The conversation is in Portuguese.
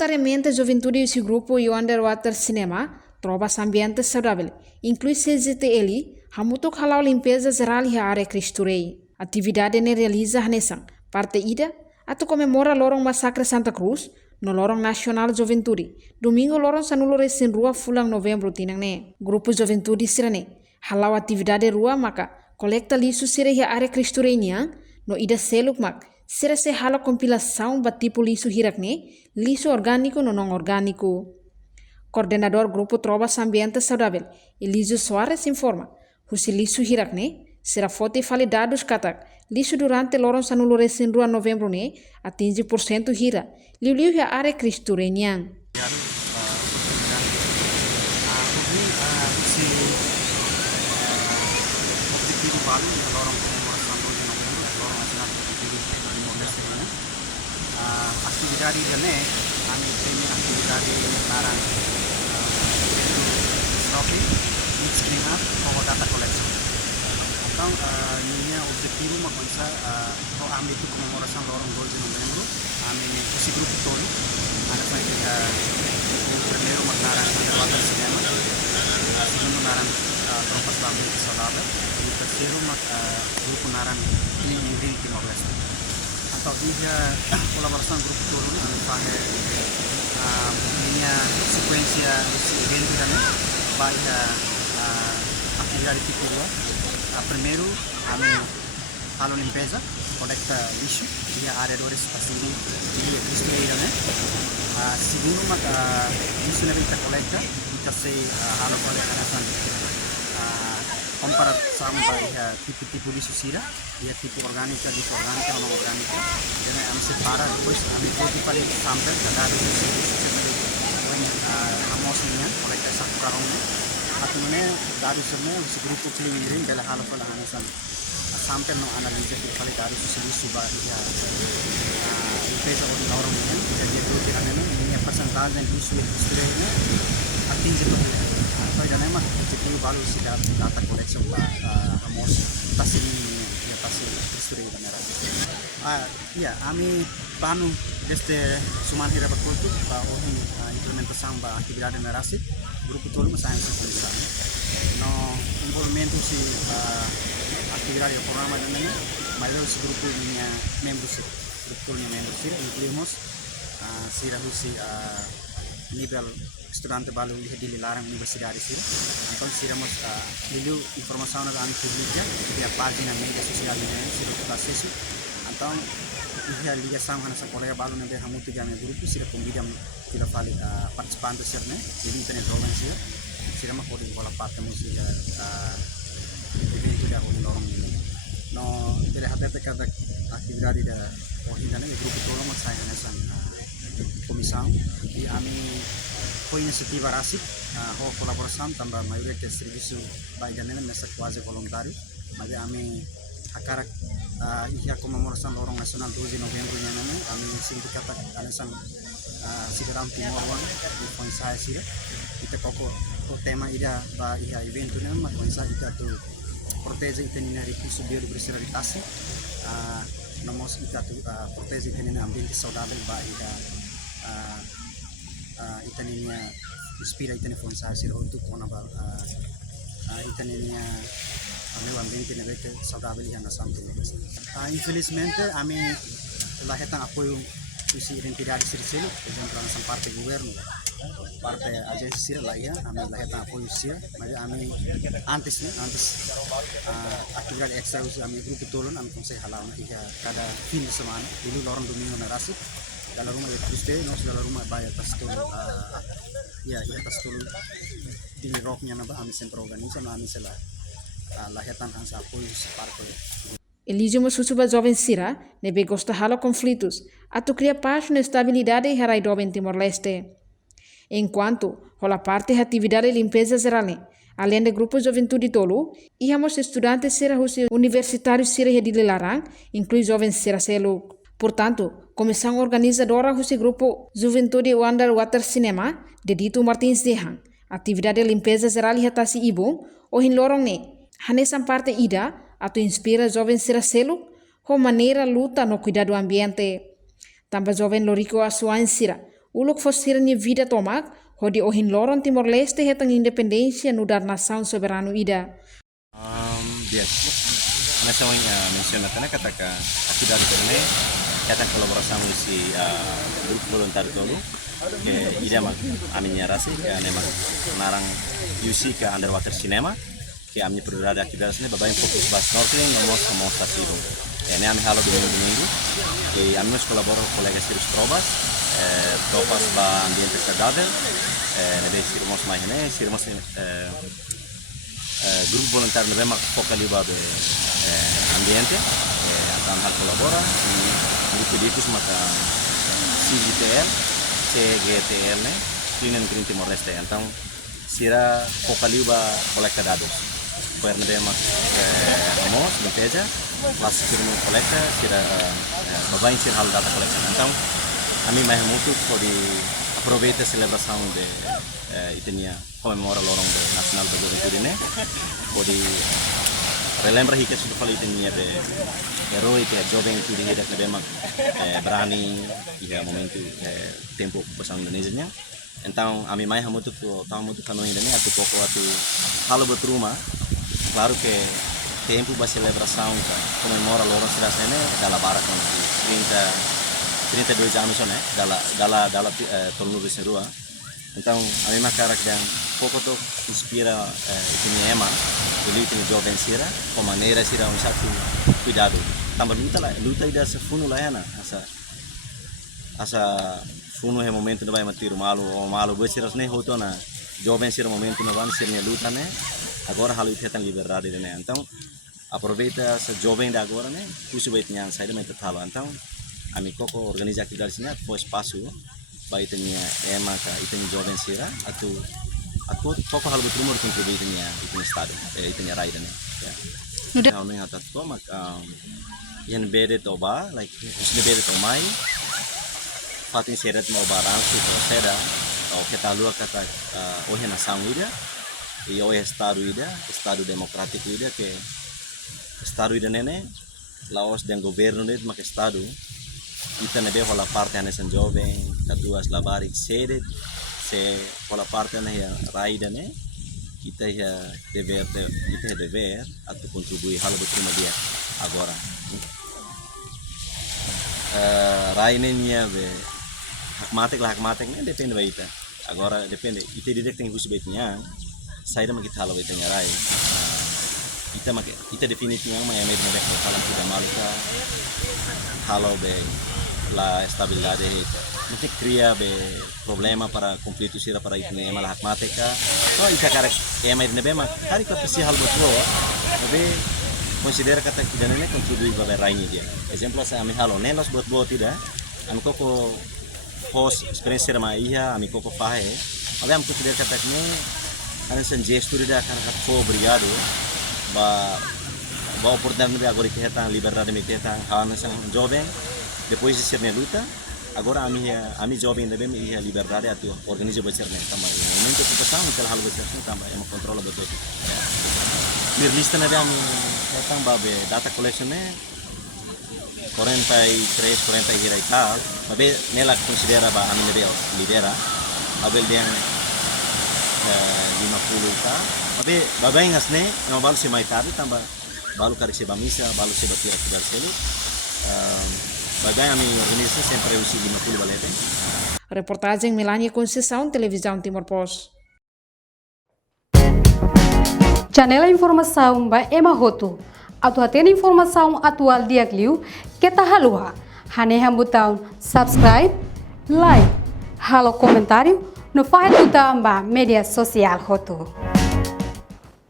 Volontariamente, Juventude e grupo e Underwater Cinema trovas ambientes saudáveis, inclui CGTL, hamutuk halau limpeza geral e a área cristurei. Atividade ne realiza hanesan, parte ida, atau comemora lorong Massacre Santa Cruz, no lorong Nasional Juventude. Domingo lorong sanulo resin rua fulang novembro tinang ne. Grupo Juventude sirane, halau atividade rua maka, kolekta lisu sire e a área cristurei niang, no ida seluk mak, sira se hala compilação batipu lisu hirakne, lisu orgânico no não orgânico. Coordenador Grupo Trovas Ambiente Saudável, Elísio Soares informa, husi lisu hirakne, será foto e fale dados katak, lisu durante loron sanulo resin 2 novembro ne, atinge % hira, liu ya área cristurenian. Aktividade dene kami ini aktividade larang shopping, mix clean up, atau data collection. Atau ini objektif makonsa kalau kami itu komemorasan lorong 2 Novembro, kami si grup tolu ada saya primero maglarang Underwater Cinema, segundo narang Tropas Bambi Saudável, e terceiro grupo narang Clean and Green Timor-Leste. Atau dia kolaborasi grupo tolu kami pakai punya sekuensia event dan baik aktividade tipo dua. Primeiro kami halo limpeza colecta lixo dia arredores pasini dia cristura dan segundo lixo na kita colecta kita se halo pada hanasan comparar sampai tipo lixo sira dia tipo organika disorganika non organika dan kami separa depois kami pode paling sampai kada lixo hamosnya colecta satu karungnya atune dari semua si grupo clean dela halo pada hanasan sampai no analisis kali dari solusi ba ya limpeza orang ini jadi itu kita ini persentase dan isu istilahnya atinge atau dan memang itu baru sih data collection ba hamos tasini ya pasti istri dan ya kami panu desde suman hira berkultur ba ohin implementação ba atividade merasik grupo tolu masih bisa no envolvimento si actividade do programa também, mas esse grupo minha membership, grupo minha membership, incluímos sira husi nível estudante balu di larang universidade sira, então siramos dulu informação na kami publica di página media sosial ini sira kita acesso, então ia ligação na colega balu na hamu tiga grupo sira convidam kita fali participantes sira ne, di internet roman sira, sira ma pode bola parte musika evento da lorong ini. No, dari hati kada aktividade da ohindana e grupo tolo mas saya nasan komissão e ami foi iniciativa rasik ho colaboração também maioria de serviço by danena nessa quase voluntário mas ami akarak ia comemoração lorong nasional 12 novembro nana ami sindikat anasan sigaram timor wan foi saya sira kita koko tema ida ba ia evento nana mas foi saya ita tu protege itenina recurso biodiversitas nomos ita tu protege itenina ambiente saudável ba ida itenina inspira itene fonsasir untuk kona ba itenina meio ambiente nebete saudável e na sampai infelizmente ami lahirkan apoio isi identidade sircelo exemplo na parte governo parte agensi lah ya kami lahirkan apoio sir mas kami antes aktividade ekstra kami grupo tolong kami konsei halau iya kada fin de semana dulu lorong domingo na rasik dalam rumah itu stay dalam rumah bayar tas tolong ya tas tolong di roknya naba kami sempre organisa kami sela lahirkan ansa apoio parte Elísio Massusuba jovem sira nebe gosta hala conflitos atu cria paz na estabilidade e harai doben Timor-Leste. Enquanto rola parte da atividade de limpeza geral, além do grupo Juventude Tolo, e os estudantes será universitários será de Larang, inclui jovens será selo. Portanto, comissão organizadora do grupo Juventude Underwater Cinema, de Dito Martins Dehan, atividade de limpeza geral e hatasi ibo, o hin lorong ne, hanesan parte ida, atu inspira jovens será selo, com maneira luta no cuidado do ambiente. Também jovem lorico asuan sira, uluk fosirnya vida tomak, hodi ohin loron Timor-Leste hetang independensia nudar nação soberano ida. Bien, nessa manhã mencionada kata aqui da Terne, kata kolaborasi si grupo voluntário tolo, que ida a minha rasi, que nema narang UC ke underwater cinema, que a minha prioridade aqui da sini babai fokus bas snorkeling, nomos somos pasivo. Ini kami halo domingo, e a minha colaboro com colegas Sirius Trobas, Trobas ba ambiente saudável, nebe Sirmos mais né, Sirmos grupo voluntário nebe mak focaliba be ambiente, akan hal kolabora, e pedidos maka CGTL, CGTL né, Clean and Green Timor-Leste, então sira focaliba coleta dados. Pernah nebe mak amos, bekerja, kelas firman kolekta, sira babai sir hal data collection. Então kami mais muito por aproveita a celebração de itenia comemora lorong de nacional de juventude né pode relembra que sudah falei itenia de herói que jovem que dia dak bema berani ia momento tempo ocupação Indonesia. Então a mim mais muito tahu muito kanu ini atu pouco atu halo betruma claro que tempo ba celebração comemora lorong sidas né dala barak com 32 anos né dala torno de serua. Então a mesma cara que pouco to inspira itenia ema ele tem jovem sira com maneira sira um certo cuidado tambah luta ida se funo lá na asa funo é momento não vai matir malu besiras né hotona jovem sira momento não vai ser né luta né agora hal itu tentang liberdade né então aproveita essa jovem da agora né puxa baitnya saya mais tetalo então a mim koko organiza aqui dari sini foi espaço baik itenia ema ka itenia jovem sira aku koko hal betul mur contribui itenia estado itenia raida né ya now nem atat ko mak yan bede toba like usne bede tomai fatin seret mau barang su to seda o kita lua kata ohena sangida e o estado democrático ida que estado ida nene laos dan governo net mak estado ita nebe hola parte anesan jovem kaduas labarik sedet se hola parte na ya raida ne kita ya dever atau contribui hal betul dia agora rainenya be hak matek ne depende ba ita agora depende ita direct yang husu betnya saya dah makita halo betnya rai ita definitinya mah ya med mereka kalau tidak maluka halo be la estabilidade mungkin cria be problema para conflito sira para itu ema hak mateka so ita cara ema ini be mak hari kata si hal betul be considera kata kita nene contribui ba rainnya dia exemplo saya ami halo nenos buat tidak ami koko host experience ma iya ami koko fahe abi am considera kata ini ana sen gesto dia karena ko obrigado ba oportunidade agora que está liberdade me está hana sang jovem depois de ser luta agora ami jovem também ia liberdade atau organiza becerne tambah momento ocupação aquela hal becerne tambah yang controla betul mir lista na ami datang babe data collection ne 43 hira e tal babe nela considera ba ami lidera abel yang 50 ka babe babe ngasne yang balu si mai tarde tambah balu karik si bamisa balu si batira kudar selu bagai kami organisasi sempre usi 50 balete. Reportagem Melania Conceição, Televisão Timor Post. Janela informação ba Ema Hoto. Atu atena informação atual dia kliu kita halua. Hane hambutão subscribe, like, halo comentário no faz do media social Hoto.